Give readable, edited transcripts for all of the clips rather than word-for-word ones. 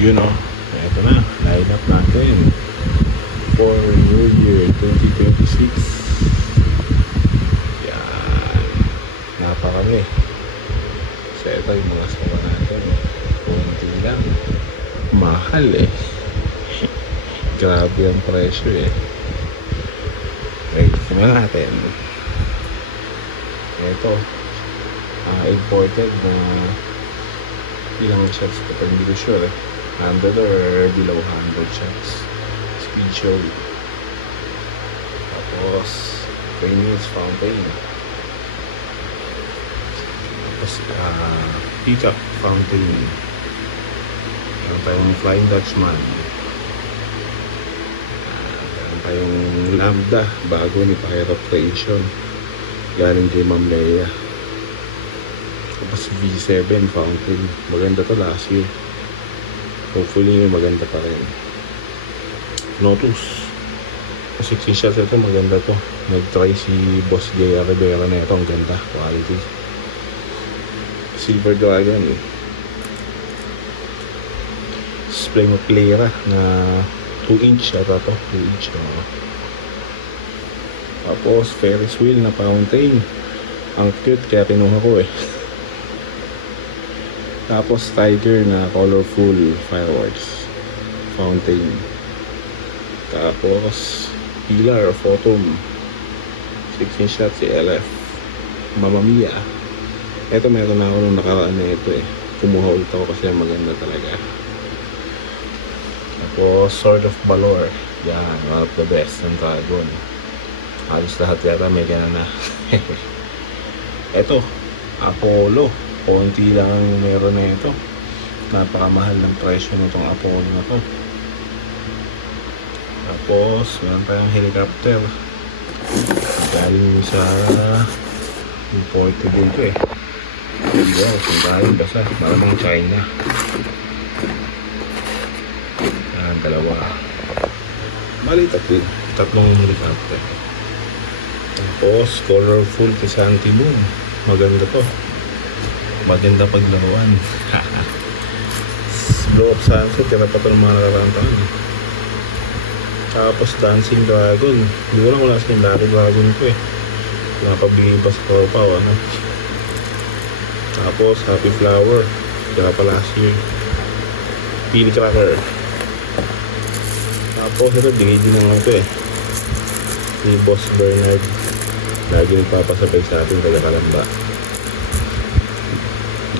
Yun o. Ito na. Line up natin for New Year 2026. Yan. Napakarami. So ito yung mga sawa natin. Kunti lang. Mahal eh. Grabe ang presyo eh. Wait, tingnan natin. Ito. Imported na ilang shots ko pero hindi ko sure eh. 100 or below 100 shots. Speed show. Tapos 3 minutes fountain. Tapos pickup fountain. Meron tayong Flying Dutchman. Meron tayong Lambda bago ni Pyro Creation galing kay Ma'am Leia. Tapos V7 fountain. Maganda to last year. Hopefully maganda pa rin. Notus 16 shots ito, maganda to. Nag-try si Boss J.R. Rivera na ito. Ang ganda, quality. Silver Dragon Spring of Clara na 2-inch ata to. 2-inch Tapos Ferris wheel na fountain. Ang cute kaya kinuha ko eh. Tapos Tiger na colorful fireworks fountain. Tapos Pillar of Autumn 16 shots si LF Mamma Mia. Ito meron na ako nung nakaraan na ito eh. Kumuha ulit ako kasi maganda talaga. Tapos Sword of Valor. Yan, one of the best ng Dragon. Halos lahat yata may gana na. Ito Apollo. Konti lang ang meron na ito. Napakamahal ng presyo nitong Apollo na to. Tapos meron tayong helicopter. Galing sa imported dito eh. Diba, sundahin basta. Maraming China. Dalawa. Bali tatlong helicopter. Tapos colorful chrysanthemum. Maganda to. Maganda paglaruan. Blow of Sunset, tira pa ito ng mga nakarantaan. Tapos Dancing Dragon. Hindi ko lang wala sa yung Dancing Dragon ko eh. Nakapabigay pa sa Tropa. Ano? Tapos Happy Flower. Tira pa last year. Pili Cracker. Tapos ito, bigay din naman ito eh. Ni Boss Bernard. Lagi nagpapasabay sa ating taga-Kalamba.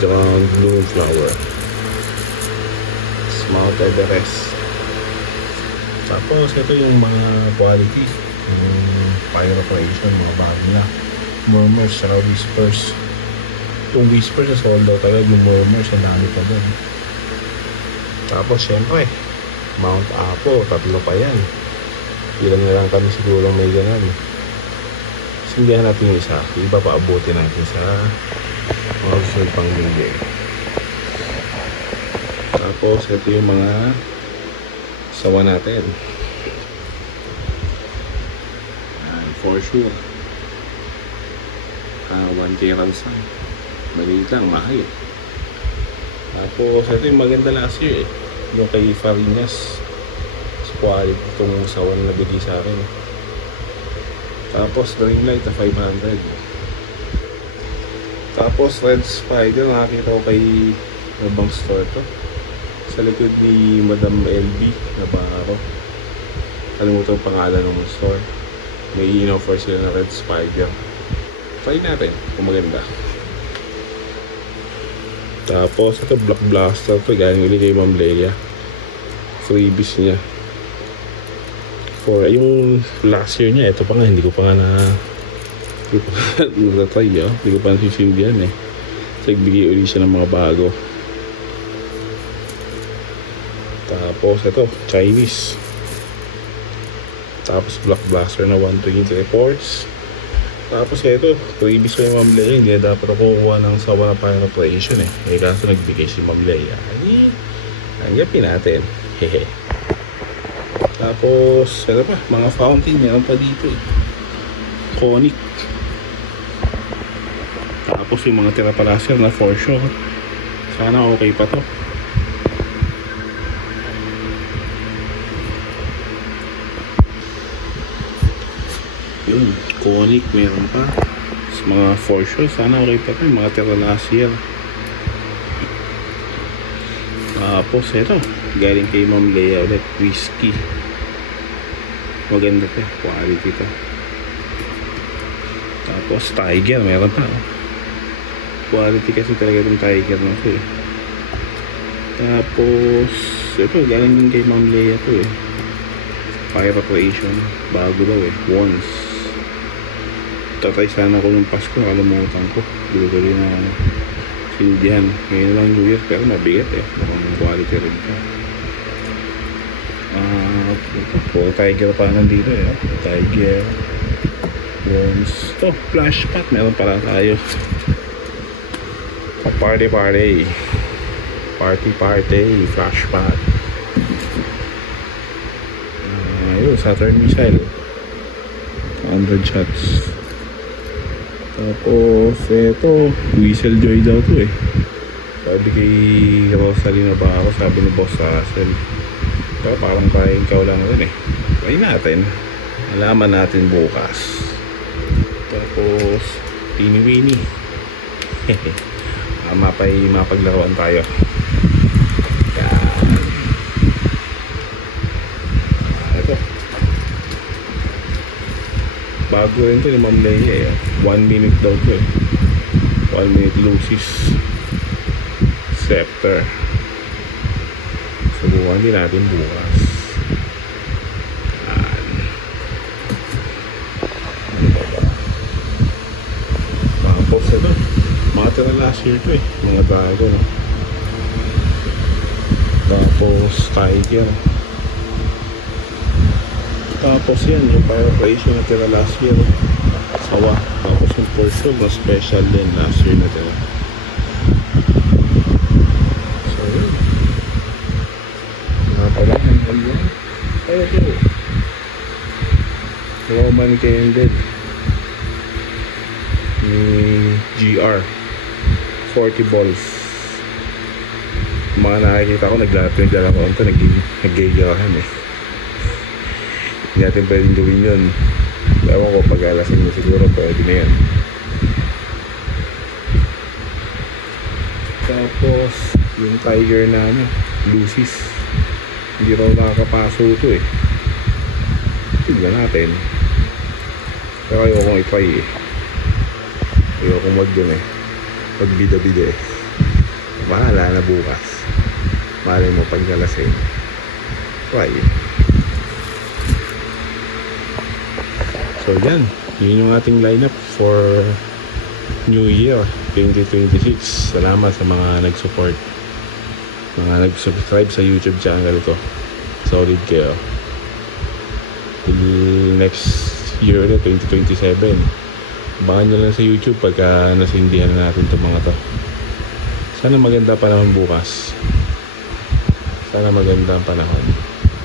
Grand Blue Flower. Mount Everest. Tapos ito yung mga quality. Yung Pyro Creation, mga bago na. Murmurs, saka Whispers. Yung Whispers na sold out agad. Yung Murmurs, ang dami pa doon. Tapos syempre Mount Apo, tatlo pa yan. Ilan na lang kami siguro may ganun. Sindihan natin yung isa. Iba pa abutin natin sa mga susunod pang linggo. Tapos ito yung mga sawa natin. For sure 1K ransom. Maliit lang, mahal. Tapos ito yung maganda last year eh. Yung kay Farinas quality itong sawan na bigay sa akin. Tapos Green Light na 500. Tapos Red Spider nakakita ko kay Urban Store to. Sa likod ni Madam LB na baro. Kalimutan ang pangalan ng store. May in-offer sila na Red Spider. Try natin kung maganda. Tapos ito Black Blaster to. Galing ulit kay Ma'am Leia. Freebies niya. For yung last year niya, ito pa nga, hindi ko pa nga natatry, hindi ko pa nasisindihan eh. So, nagbigay ulit siya ng mga bago. Tapos, ito, Chinese. Tapos, Black Blaster na 120 reports. Tapos, ito, previous kay Ma'am Leia, hindi na dapat ako kukuha ng sawa na Pyro Creation eh. Eh, kaso nagbigay si Ma'am Leia. Ay, nangyapin natin. Hehe. Tapos, ano pa, mga fountain, meron pa dito eh. Conic. Tapos yung mga tira palaser na for sure. Sana okay pa to. Yun, Konik meron pa. Sa mga for sure, sana okay pa ito. Mga tira last year. Tapos ito, galing kay Ma'am Leia ulit, whiskey. Maganda to, quality to. Tapos Tiger, meron pa. Quality kasi talaga itong Tiger na to eh. Tapos ito, galing din kay Ma'am Leia to eh. Fire Creation, bago daw eh, once. Tatay sana ko ng Pasko, kalimutan ko. Dito na sindihan. Ngayon lang New Year, pero mabigat eh. Mukhang quality rin pa. Puro Tiger pa nandito eh. Tiger. Once. Ito, flash pot. Meron pala tayo. Party. Flash pot. Ayun, Saturn missile. 100 shots. Tapos, eto, Whistle Joy daw to eh. Sabi kay Rosalina ba ako, sabi ni Boss Russell. Pero parang kaya ikaw lang rin eh. Try natin. Alaman natin bukas. Tapos, Teeny Weenie. Mapaglaruan tayo. Yan. Ito. Bago rin to ni Ma'am Leia eh. 1 minute daw to eh. 1 minute Lucis Scepter. Subukan din natin bukas. Yan. Tapos ito, mga tira last year to eh. Mga dragon. Tapos Tiger. Tapos yan, yung Fire Creation na tira last year. Sawa. Tapos yung Portion na special din last year na tira. So yun. Nakapala ng hanggang. Kaya ito. Roman Candid. GR 40 balls. Mga nakikita ko nagdala ko ito, nag-gagahan eh. Hindi natin pwedeng gawin yun. Ewan ko, pag alasin mo siguro pwede na yan. Tapos yung Tiger na Lucis, hindi raw nakakapaso ito eh. Tignan natin. Pero ayokong i-try eh. Ayokong mag-dun eh. Pag-bida-bida eh. Bahala na bukas. Malay mo pag nalasing. Try eh. So yan, yun yung ating lineup for New Year 2026. Salamat sa mga nag-support, mga nag-subscribe sa YouTube channel ko. Solid kayo. Till next year na 2027, abangan nyo lang sa YouTube pagka nasindihan na natin itong mga to. Sana maganda panahon bukas. Sana maganda ang panahon.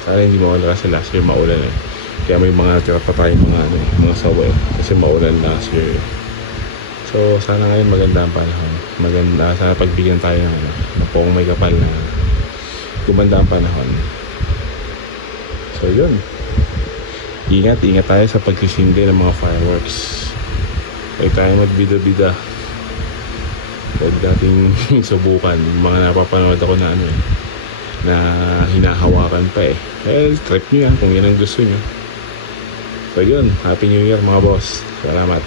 Sana hindi mawala kasi last year maulan eh. Kaya may mga tira pa tayong mga sawa eh. Kasi maulan last year eh. So sana ngayon maganda ang panahon. Maganda, sana pagbigyan tayo ng pong may kapal na gumanda ang panahon. So yun. Ingat tayo sa pagsisindi ng mga fireworks. Huwag tayo magbida-bida. Huwag nating subukan. Mga napapanood ako na na hinahawakan pa eh. Well, trip nyo yan kung yan ang gusto nyo. So yun, Happy New Year mga boss. Salamat.